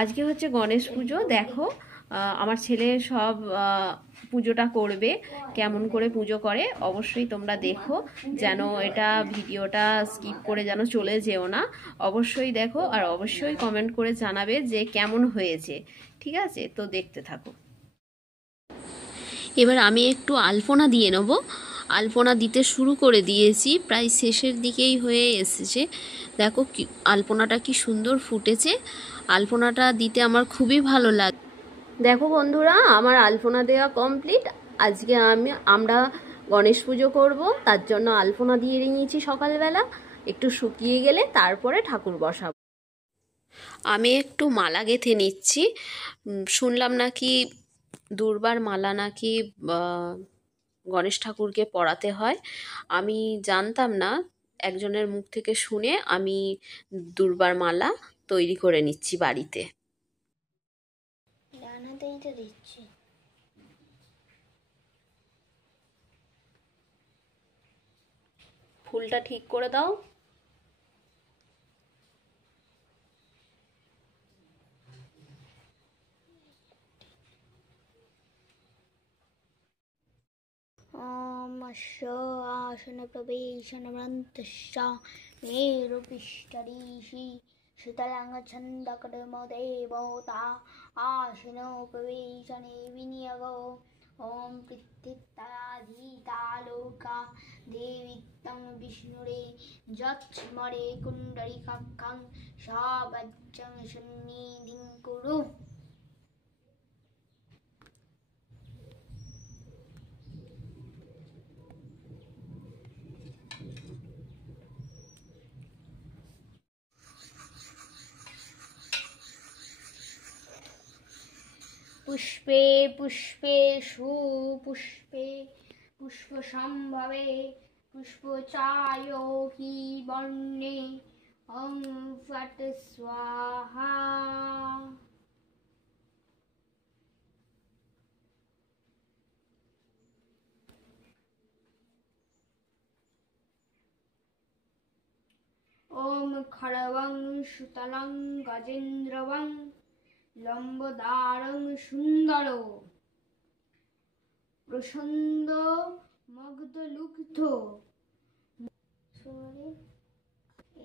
আজকে হচ্ছে গণেশ পুজো। দেখো আমার ছেলে সব পুজোটা করবে, কেমন করে পুজো করে অবশ্যই তোমরা দেখো, যেন এটা ভিডিওটা স্কিপ করে যেন চলে যেও না। অবশ্যই দেখো আর অবশ্যই কমেন্ট করে জানাবে যে কেমন হয়েছে। ঠিক আছে, তো দেখতে থাকো। এবার আমি একটু আলপনা দিয়ে নেব। আলপনা দিতে শুরু করে দিয়েছি, প্রায় শেষের দিকেই হয়ে এসেছে। দেখো কি আলপনাটা কি সুন্দর ফুটেছে। আলপনাটা দিতে আমার খুবই ভালো লাগে। দেখো বন্ধুরা, আমার আলপনা দেওয়া কমপ্লিট। আজকে আমরা গণেশ পুজো করব, তার জন্য আলপনা দিয়ে নিয়েছি সকালবেলা। একটু শুকিয়ে গেলে তারপরে ঠাকুর বসাবো। আমি একটু মালা গেঁথে নিচ্ছি। শুনলাম নাকি দুর্বার মালা নাকি গণেশ ঠাকুরকে পরাতে হয়। আমি জানতাম না, একজনের মুখ থেকে শুনে আমি দুর্বার মালা তৈরি করে নিচ্ছি বাড়িতে। ফুলটা ঠিক করে দাও। আসন প্রবেশনমন্তশ্চ মেরুপিষ্টরিষি শীতলাঙ্গছন্দকর্মদেবতা আসনো প্রবেশনে বিনিয়োগ। ওম পৃথিত্তাধিতালোকা দেবিত্তং বিষ্ণুরে যৎস্মরে কুণ্ডলিকাক্ষং সবজ্জং সন্নিধিং কুরু। পুষ্পে পুষ্পে সুপুষ্পে পুষ্পসম্ভবে পুষ্পচায়ো হি বর্ণে ওং ফট স্বাহা। ওম খড়বং সুতলং গজেন্দ্রবং লম্বদারং সুন্দর প্রসন্দ মগ্ধলুব্ধ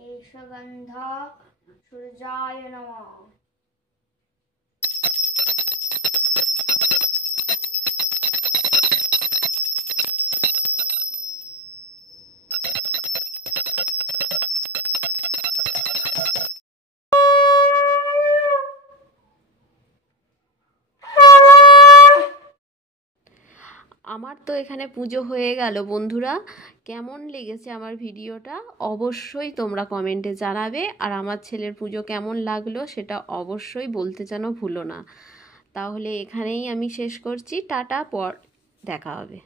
এষ গন্ধ সূর্যায় নমঃ। আমার তো এখানে পুজো হয়ে গেল বন্ধুরা। কেমন লেগেছে আমার ভিডিওটা অবশ্যই তোমরা কমেন্টে জানাবে, আর আমার ছেলের পুজো কেমন লাগলো সেটা অবশ্যই বলতে যেন ভুলো না। তাহলে এখানেই আমি শেষ করছি, টাটা, পর দেখা হবে।